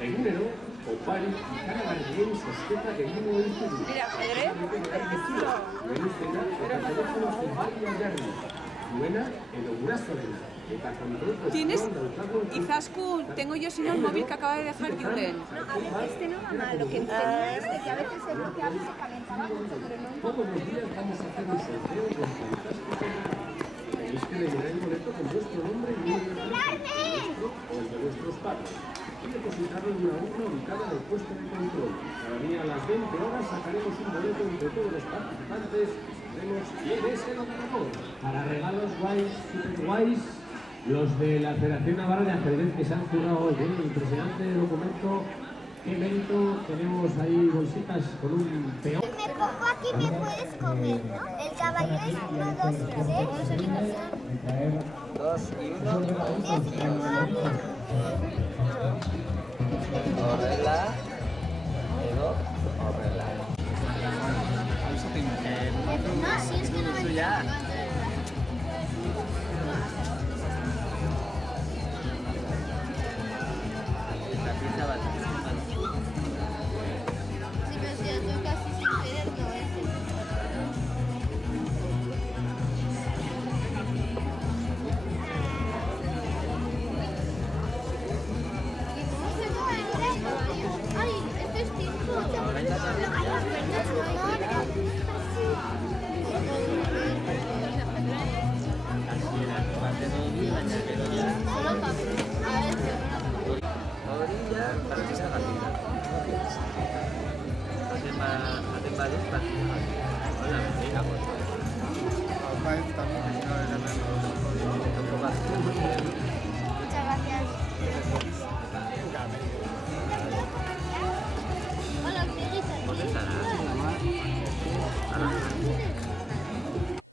Egunero, opari ikaragarrien zozketak egingo ditugu. Zuzikik behar dizue, duen izena eta telefono zenbakia jarri. Duena edo gurasoren. Eta kontrol ¿Tienes? Izaskun, tengo yo sin el móvil que acaba de dejar Julen. Todos los días vamos a hacer un sorteo con fantásticos. Tenéis que rellenar el boleto con vuestro nombre y número de teléfono o el de vuestros padres. Y depositarlo en una urna ubicada en el puesto de control. Cada día a las 20 horas sacaremos un boleto entre todos los participantes y sabremos quién es el ganador. Para regalos guays, super guays, los de la Federación Navarra de Ajedrez que se han currado hoy. Impresionante documento. Qué mérito. Tenemos ahí bolsitas con un peón. Me pongo aquí, me puedes comer, ¿no? El caballero es 1, 2 y 3. 2 y 1. Horrela, edo, horrela. No, si es que no me Ya. La pizza va a ser. Sí, pero si yo estoy casi sin querer, no es. Ay, este es tiempo. Muchas gracias. Hola,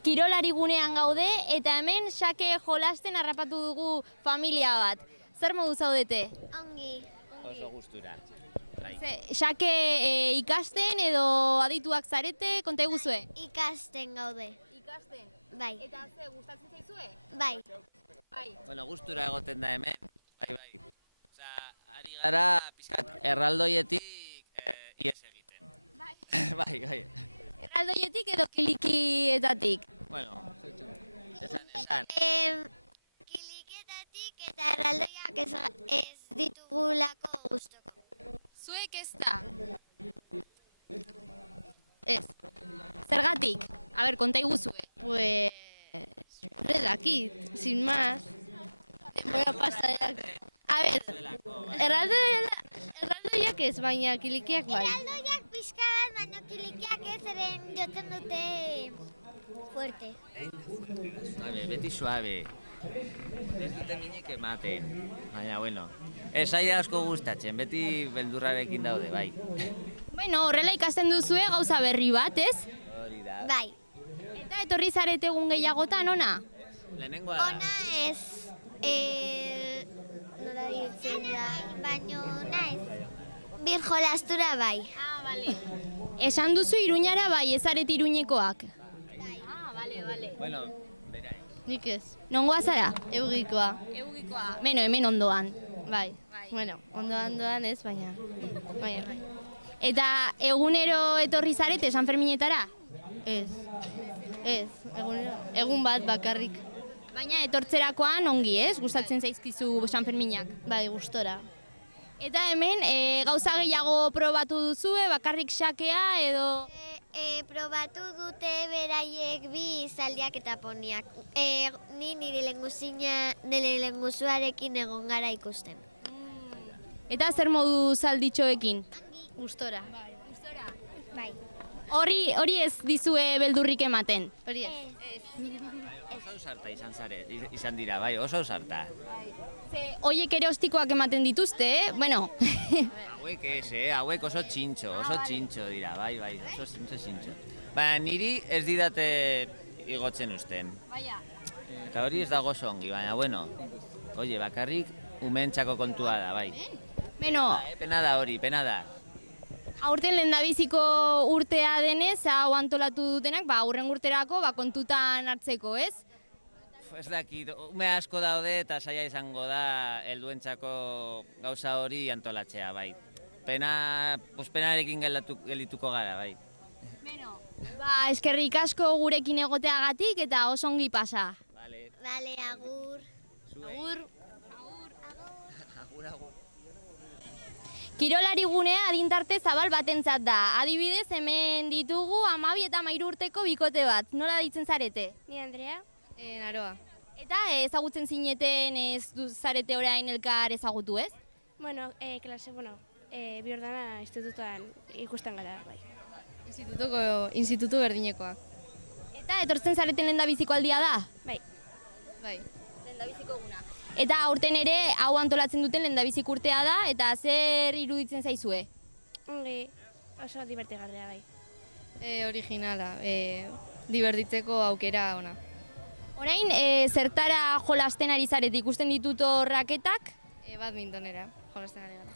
Kirolari gunean gaude eta hemen xake jolasten harrapatu dugu familia bat. Zer modu zaudete? Ongi. Oso gustura. Xake ikasten edo adituak zarete, konta eguzue? Ikasten gaude. Ikasten. Bai. Eta ze gustatzen zaizue? Bai. Bai. Bueno, gustura egoten da hemen. Ara erraldoietik bai. Erraldoietik edo pilikietatik? Bueno, esan. Eta erraldoiak ez ditugulako gustu. Ez. Zergatik? A ber, konta iguzue. Pues desde aquí, sin más. Voy a pasar aquí. A ver, erraldoiak ez, baina kilikiak bai. Erraldoiak pixka bat, baina kilikiak ez eren jotzen dute fuerte. Suave, beti suave. Ez dute minik ematen. Baina, bueno. Esai asko gustatzen, beti beldurrarekin daude, bai. Bueno, horrela ikasten duzue gauza berri bat, ez? Hori da. Bai. Eta etorri zarete egun gehiagotan, ona? Lehenengoa da. Ona ez, nola ditzen da, baino naiz. Bir jolastura bai. Ah, bale. Esan duzu Iruñara bai, ez zarete Iruñekoak. Ah, bale. Bueno, bera ez. Nik ez. Nongoa zara? Eugikoa. Eugikoa. Beno, hemen ondoan. Bai. Bueno, ondoan ez, baina. Bai. Eta egunero etorri zarete San Ferminetara? Ez. Egun bat bakarrik. Baina etortzerakoan ongi, ez? Gustatzen zaizkizu San Ferminak. Bai, gustora. Eta hemen gauza gehiago probatu duzue, bakarrik xakea edo... Probatu dute beraiek bi zaldiak eta poniak. Ni nire lenguzuarekin egon gara ikusten. Eta zer modu zalditxoekin? Gustora. Bai. Hori ez dizue beldurrik ematen. Hori ez. Oso ausarta izan dira, bai, oso ausarta. Hoiek ere ostikoak ematen dituzte, Bueno, Hauek ez, hauek oso txintxo dira, bai, oso txintxo. Baina niri ez didate igotzen usten. Eta hori ez dago oso ongi, baina, bueno, bakarrik umentzako kontua da, bai. Beno, Pena da hori, pena da. aurten lehendabiziko urtea denez, hau antolatu dutenak, aurren urterako kontutan hartzeko, ez? Ez dakit, ume asko daude eta saia izango da helduentzako gauza hori antolatzea, bai. Penarekin geldituko gara, bai. Beno, eskerrik asko gurekin egoteagatik eta oso ongi pasa. Vale. Bale, agur. Agur. Kirolari gunea adintarte zabal batentzat da. Adibidez, hemen ditugu 12 eta 13 urteko bikote bat. Nola ditzen zarete? Ni Andrea. Naroa. Eta ezagutzen zineten ez zarete orain elkar ezagutu, ez? Bueno, bi ordana institutuan ikusten gara, bai. Institutu berdinekoak. Eta etortzen zareten lehendabiziko aldia da? Bai. Lehendabiziko eguna. Eta aurten ere hau antolatzen duten lehendabiziko urtea da, eta zer iruditzen zaizue? Ongi, oso divertigarria, bai. Originala, divertitzeko aukera ona. Orain, zertara jolasten ari zarete ikusten ditut raketak? Badmintonera, jolasten ari gara.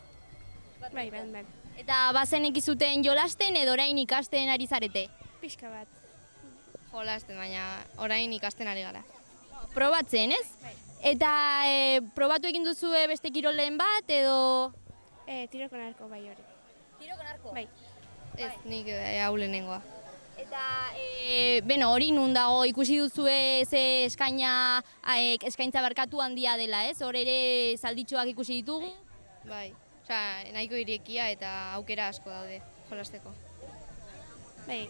Bai, bai. Eta bazenek izuten jolasten edo orain ikasten ari zarete? Pixka bat. Jolasten, baina orain ikasten ari gara. Probatzen, ez? Bai. Eta probatu egin duzue beste kirolen bat edo... Tiro con arko, bai hori. Tiro con arko? Bai. Ez, nik hau lehenengoa. Eta, hori nun dago ikusi duzue ze eskaintza barkatu handia dela, ez? Hor ere zalditxoak ikusi ditugu? Bai, nahiko irekia eta aukera asko daude jolasteko. Bai.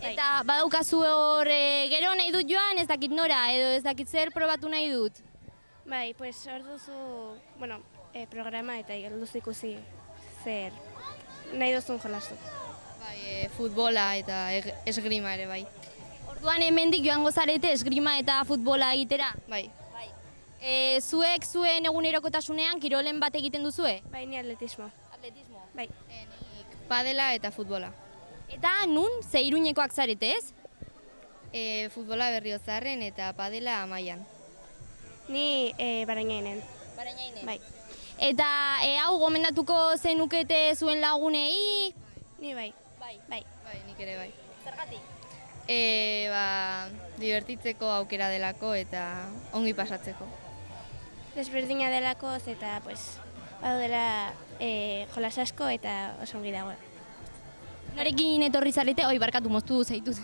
Eta badaukazu hor gero nahi dut joan ez dakit nora edo ez dakit zer probatu nahi dut? Bai, pues hor duzu, programa eta duzu ikusi zer nahi duzun jolastu. Bai, futbola eta esgrima ere, bai. Orduan hemendik joango zarete esgrima eta futbola egitera? Bai. Zuek zuen egunerokotasunean kirolen bat egiten duzue? Bai, ni atletismo. Atletismo? Bai. Nik padela eta futbola. Eta nun, ze Iruñekoak zarete, ez? Futbola Berriozarren eta padela Amaian. Ni Barainainen. Barainainen? Bai. Eta hau gomendatuko zenukete zuen lagunei? Ni bai. Bai, nik ere bai. Zergatik? Divertitzeko aukera delako eta ongi pasatzeko. Desberdina delako eta badudela jolas asko eta oso ongi dago. Norekin etorri zarete, barkatu moztu zaitut.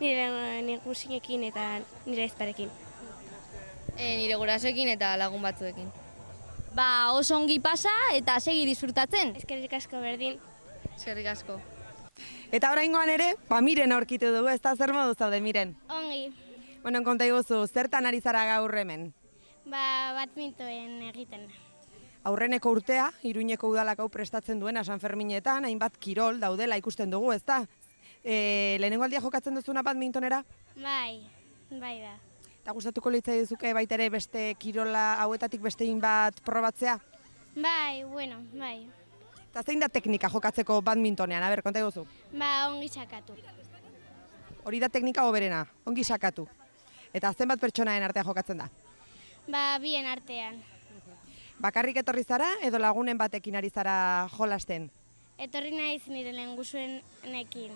Nire guzinekin eta nire aizparekin. Nire gurasoekin eta lagun batzuekin. Oso ongi pasa eta segi disfrutatzen. Eskerrik asko berdin. Eskerrik asko. Eta oraingoan ere, Miren aurkitu dugu, ez da zer modu zaude, Miren? Ongi. Bueno, konta iguzu, zertan ari zara gaur hemen? Badminton egiten. Aurreneko urtea, Iruñeko udalak hau prestatzen duena San Ferminetan, hainbat kirol daudela ikusten dugu, ez da? Lehenengo aldia jokatzen duzuna badmintonera? Bai da. Eta gustatuko litzaizuke baita ere beste kirola hauetatik bestein bat probatzea? Bai. Eta zein da teknika jokatzeko badmintonean, konta iguzu? Ongi sakatu. Hori da teknika hoberena, ongi sakatu. Eta zenbat pertsonaen artean jokatzen da? Ba, bien artean. Bakarrik etorri zara edo lagunen batekin ari zara jolasten? Etorri naiz nire lehengusuenekin.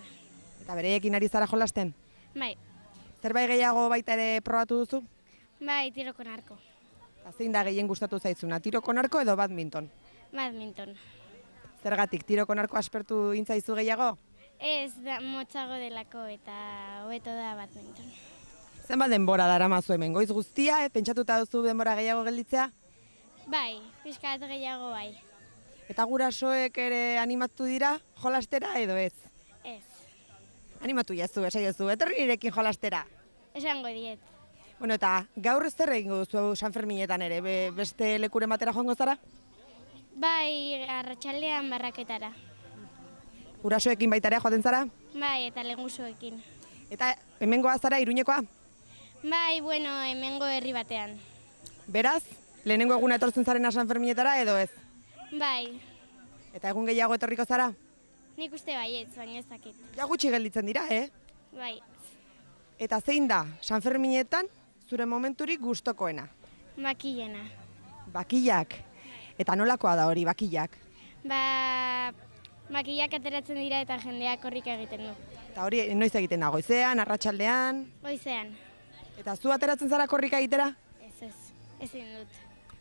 Eta bereekin ari zara jolasten? Bai, Zerbait gehiago baita ere probatu duzu? bai, tiro con arko. Eta zein da gehien gustatu zaizuna, tiro con arko edo badminton? Badminton. Zergatik, tiro con arko aspertu intzaizu gehiago? Ez da motzago delako eta hobeto da badminton. Zenbat denbora daramazu hemen, goiz guztia, pentsatuta duzu denbora gehiago gelditzea? Bai, pixka bat gehiago bai. Eta gurasoek ere animatu dira jolastera edo ez? Ez, Animatu jazu, esaiozu, etorri nirekin jolastera. esango diet. Bueno, eta gaur zer egingo duzu San Ferminetan ere, beste lekuren batera joango zara? Bai, arratsaldean barraketara. Gurasoekin baita ere joaten zara? Bai, eta lehengusuekin. Eta hemengoa zara, Iruñekoa? Bai, bueno, hemengo herri batean. Beraz, lehenengo eguna etortzen zarena San Ferminetara edo ez? Bai, Eta egun gehiago etorriko zara? nik uste baietz, baina ez dakit. Ja gutxi gelditzen dira, Bai, Eta zein da, San Ferminetan, zure momenturik gustokoena? bakilena. Bakillak. Eta nolakoa da hori, bakillak? Ba, makillak ateratzen dira eta jendeak korrika egiten du. Eta hori noiz egiten da, goizean, arratsaldean? Goizean, Eta zu ateratzen zara korrika egitera? ezin dut,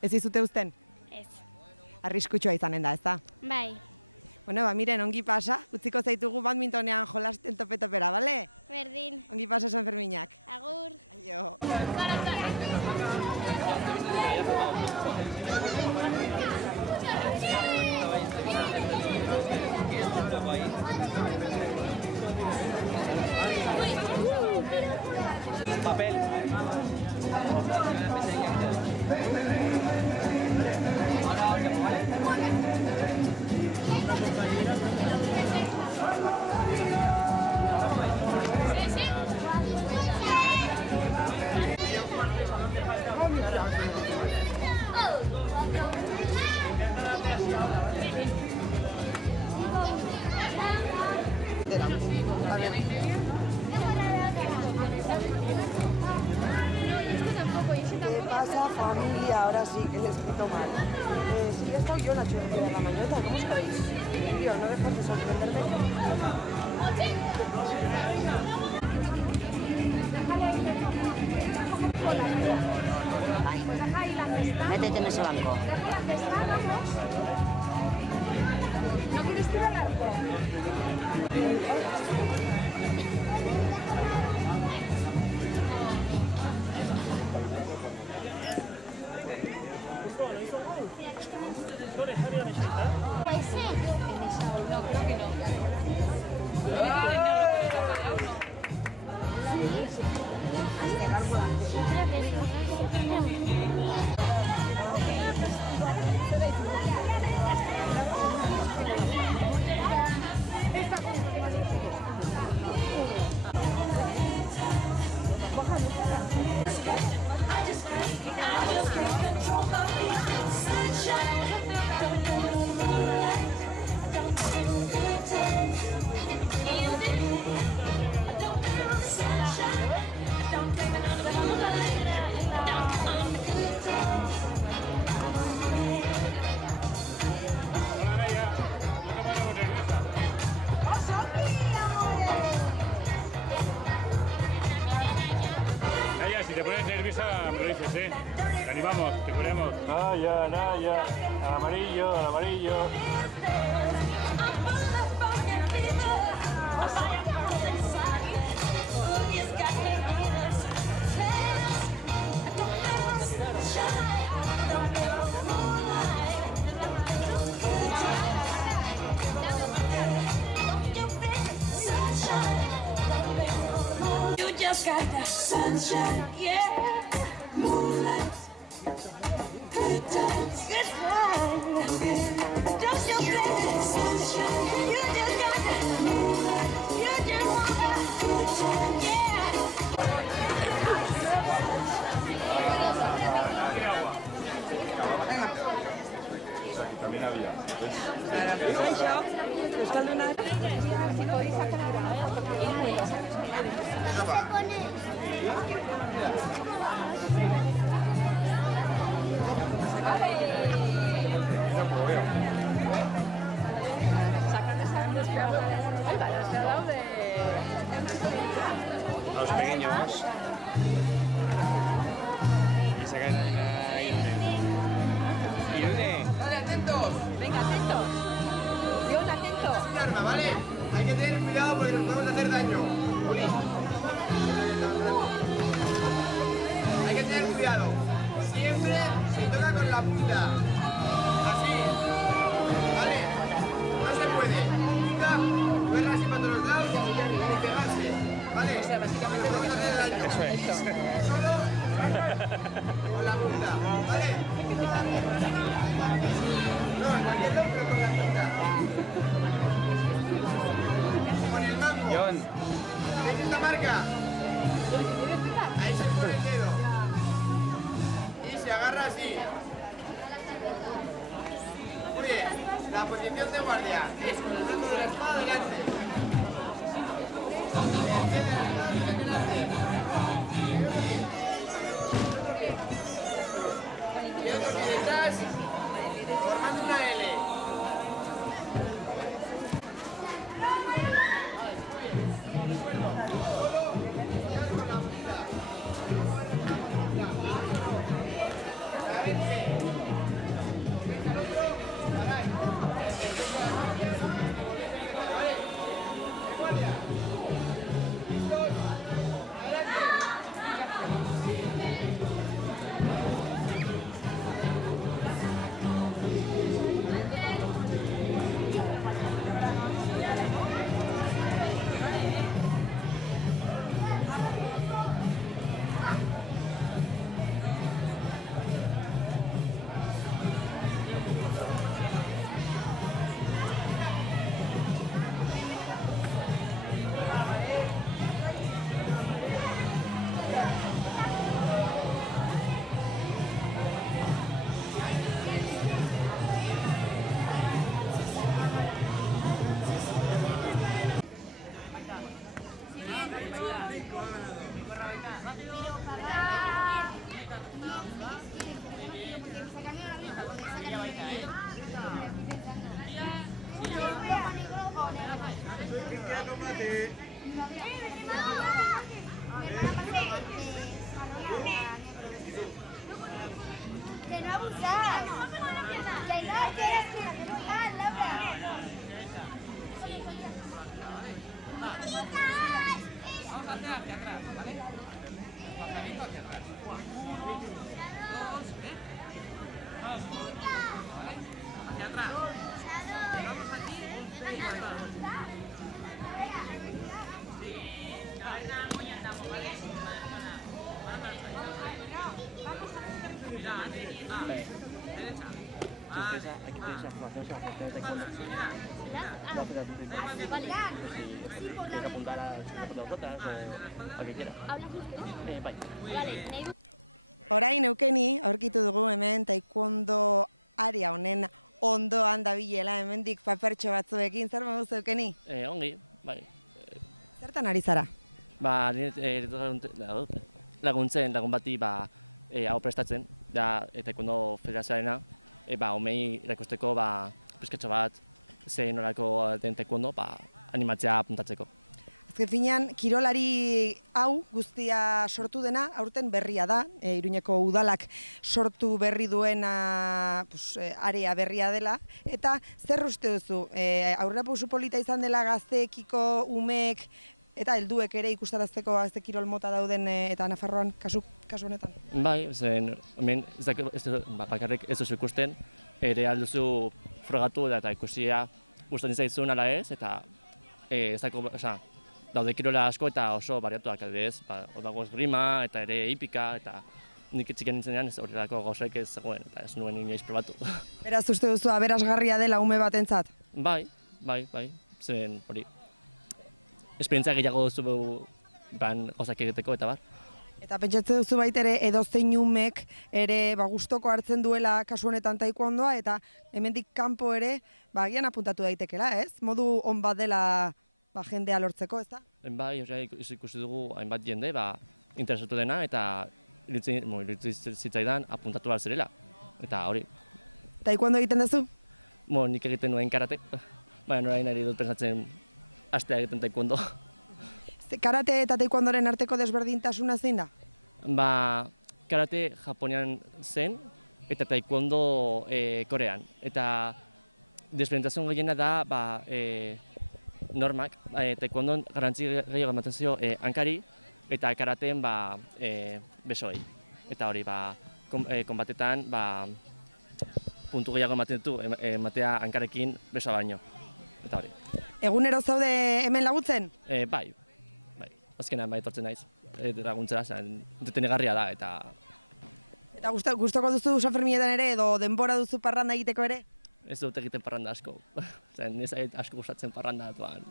Ez dizute uzten? ez. Arriskutsua izanen da, ez da? Bai, Bueno, ba, miren, ongi pasa, utziko zaitugu badmintonean jolasten tope-topera, bale? berdin, Ongi pasa San Ferminak. agur. Aio. ¿Qué pasa, familia? Ahora sí que les escrito mal. Sí, he estado yo en la churrería de la mañana, ¿cómo sabéis? Emilio, no dejas de sorprenderme. Pues deja ahí la cesta. Métete en ese banco. Deja la cesta, vamos. ¿No quieres tirar al arco? encima, ¿vale? Hay que tener cuidado porque nos podemos hacer daño. Hay que tener cuidado. Siempre se toca con la punta. Así. ¿Vale? No se puede. Nunca moverla así para todos los lados ni pegarse. ¿Vale? Porque nos podemos hacer daño. Solo con la punta. ¿Vale? No, en cualquier lado, pero con la punta. Con el mango. ¿Veis esta marca? Ahí se pone el dedo. Y se agarra así. Muy bien. La posición de guardia es con el brazo de la espada delante. El pie de la espada delante. Y otro pie detrás, formando una L. Que no abusar. Que no quieras que... Ah, Laura. Vamos a hacer hacia atrás, ¿vale? Pasamiento hacia atrás. 2, ¿vale? Hacia atrás. Vamos aquí y atrás. Mira, derecha. Vale, Orain eukeni aurkitu dugu hemen taekwondo area honen ondoan dabilela hemendik papertxo batzuekin. Zer moduz eukeni? Ongi, bai. Zertan ari zara? Ba, laguntzen lagun bati hau prestatzen, da taekwondo federazioarena, omei erakusteko pizkatxo bat, zein norako den taekwondo, animatzea apuntatzeko. Azken finean, kirolari hau guztia sortu dena, aurten berria da, Iruñeko udalak sortu berri duena area berria dela, eta zer uste duzu, aurrerapauso polita izan dela gazteekiko, umeek, eta helduek ere ikustarazteko gazte kirol mota dauden eta Nafarroan kasu honetan? Bai, zen, hemen bakarrik ez duzu ikusten, ere alduzu frogatu eta ikusia gustatzen zaizun ala ez, eta daude kirola asko eta oso bariatuak adibidez, dago esgrima eta ere hipika, eta nik txiken nintzenean ez horrelako gauzek ez zegoen, eta ez nuen inoiz probatu. Beraz uste duzu aberasgarria dela ume batentzat? Bai, zen hori. Esperientzia gehiago duzu gauzak egiteko eta bar. Eta pentsatzen duzu baita ere edozein umek ere gustoko hartzen duela kasu honetan taekwondoa eta hemendik kanpo ere agian apuntatu daitekela, ez? Modu on bat dela jendea lortzeko, ez da? Bai, ikusi dugu hainbat jende interesatu dena eta iritsi zitzaidan apuntatu behar zirela. Eta hori. Taekwondo egiten duzu? Nik egiten nuen karate, baina orain ari dut pensatzen astea egiten taekwondo. Karate eta taekwondoren arteko desberdintasuna zein da? Karate Japonian zen eta taekwondo Korean. Eta desberdintasun gehiena da normak, taekwondon garrantzi gehiago ematen zio hankari eta karateen besoei. Eta hori, konbatetan puntu gehiago ematen ditu ematea hankarekin besoa baino. Eta hori. Egunero zaude hemen laguntzen? Bai. Azkenean etortzen naiz. Laguntzera, entretenegarria da eta... Eta gustoko duzu San Ferminetan ere edo denbora duzu parranda egiteko ere? Ez dut egiten parranda asko. Nizait asko gustatzen parranda atuan.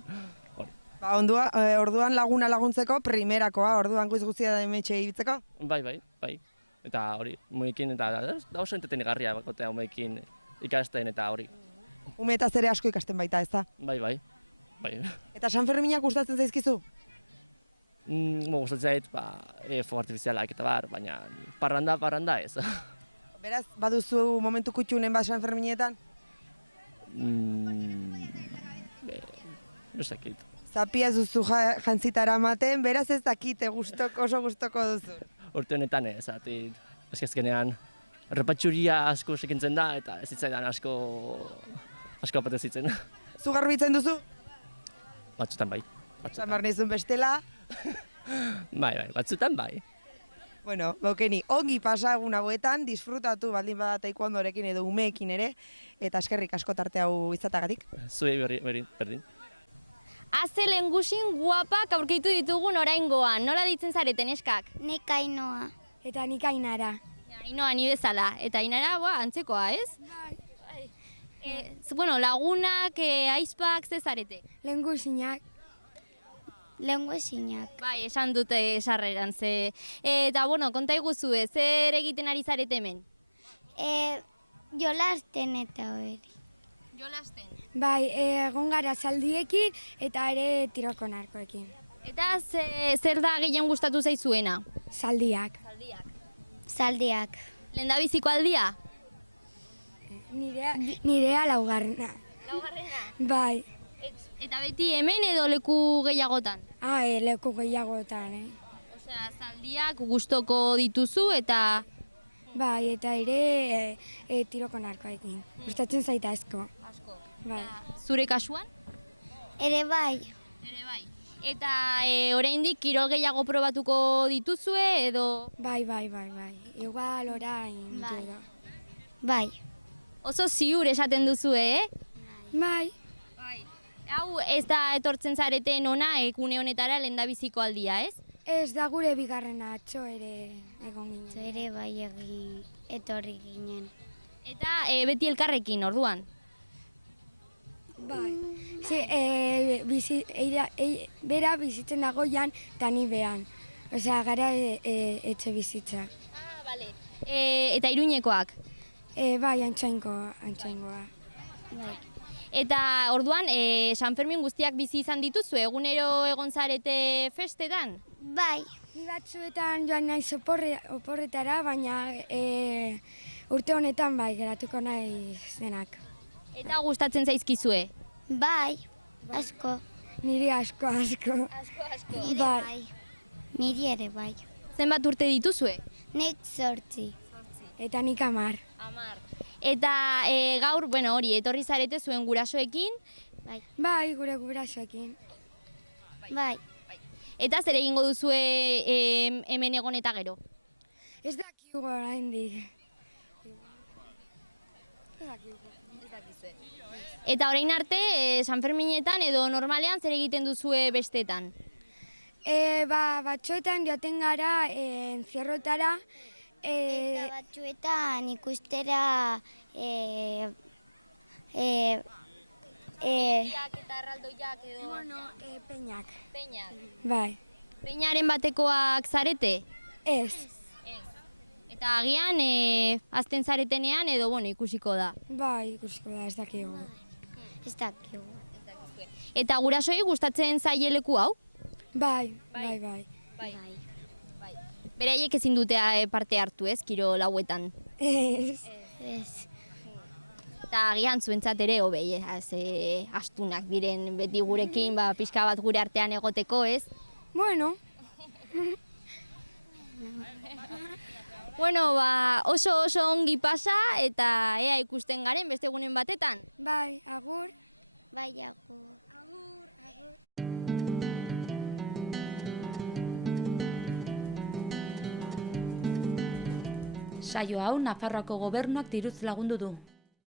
Orduan laguna laguntzeko primerakoa, orduan goiz guztia da hemetxe ibitzeko? Bai. Eta hori, umeekin eta da oso entretenegarria bakotea umeekin ikasten eta hori. Umeetaz ere asko ikasten baita, ez da? Bai. Eta San Ferminak gustatzen zaizkizu? Gustatzen zait, fuego artifizialak eta baina parranda ez. Beraz, baduzu momentu kutxunen bat San Ferminetan? Ez dakit. Zapia duzu jantzita eramaten, beraz ez dakite oso gustoko duzu. Urte honetan ez, azkenean errepatxuria asko sekintzen da eta ez zitzaidan asko apate zitzen. Zu garbitzen duzu? Batzutan bai. San Barnizun bestela? Bai, batzutan bai. Bueno, Baukeni, ongi pasa egun hauetan, disfrutatu baldin bada taekwondorekin edo umeekin ere, eta eskerrik asko tarte hau izatagatik. Zuei berdin. Aze lengusin guapak aurkitu ditugun oraingoan. Nola ditzen zareten eskak? Nik Ainoa. Eta nik Ainara. Ainoa ni bezala. Eta Ainara, antzekoa, ez? Bai. Bueno, lagunak, aizpak, ze zarete? Lengusinak. Bai, esan dute sarreran, ze. Eta, bueno, konta iguzue, zer egiten ari zarete hemen? Jolasten eta hori. Jolasten? Bai, egon gara zaldiekin eta ere tiroko narkoekin. Eta zer da gehien gustatu zaizuena? Zaldiak. Zaldiak. Lehendabiziko aldia? Nirea laugarrena. Laugarrena? Bai. Eta beti hemen edo leku gehiagotan? Leku gehiagotan, Osea, zaldiak gustoko dituzu eta... Bai, eta ere tiroko narkoekin. Gustatzen zaita asko. Bai. Zure kasuan? Ere bai. Eta oraindik kirol gehiago probatuko dituzue edo... Bai. Igual orain. Bai. Oso ziur esaten duzue, Bai. Hau ez da etortzen zareten ona ekune honetara lehendabiziko aldia, ez? Ez da gure bigarrena, atzo ere egon ginen. Atzo ere bai etorri ginen. Eta beti elkarrekin, orduan? Bai. Bera bizitzen dagoian eta ni behan. Osea, gara etxe bizitza. Bale. Eta Iruñekoak? Bai, antxaingoa. Bai. Eta orduan, San Fermin guztiak bizi izan dituzu, egunero egon zarete festetan? Bai. Ni batzuetan joan naiz oporretara, baina urte honetan bai, geratuko naiz denak. Eta gustatzen zaizkizue? Bai, asko. Niri asko. Bai. Niri ere bai. Zenbat urte dituzue? Nik 8. Eta nik 10. Eta gaur, hori, etorri zarete zuen gurasoekin? Bai, gure gurasoekin. Bai. Eta zer egingo duzue hemen egon eta gero? Ez dugu oraindik. Eta orain arte, San Ferminetan edo normalean zer egiten duzue bestetan? Batzuetan joaten gara encierrotara. Eta batzuetan ikustera Eta erraldoiak edo... Peñak. Bai. Peñaren batekoak zarete? Ez. Eta agian azten zaretenean edo ikusiko da? Bai, ikusiko da, ez dakigu. Ez dakigu. Eta gurasoei gustatzen zaie leku hau? Bai. Beraiek ezin dute parte hartu ez, kirol hauetan? Ez. Eta agian zuentzat ere hobei, astunak diren beti gurekin, pixka bat gure artean egoteko, ez? Bueno. Bueno, oso ongi pasa eta ea ikusten garen beste egunen batetan. Bai, agur. Bai, agur. Saio hau Nafarroako gobernuak diruz lagundu du.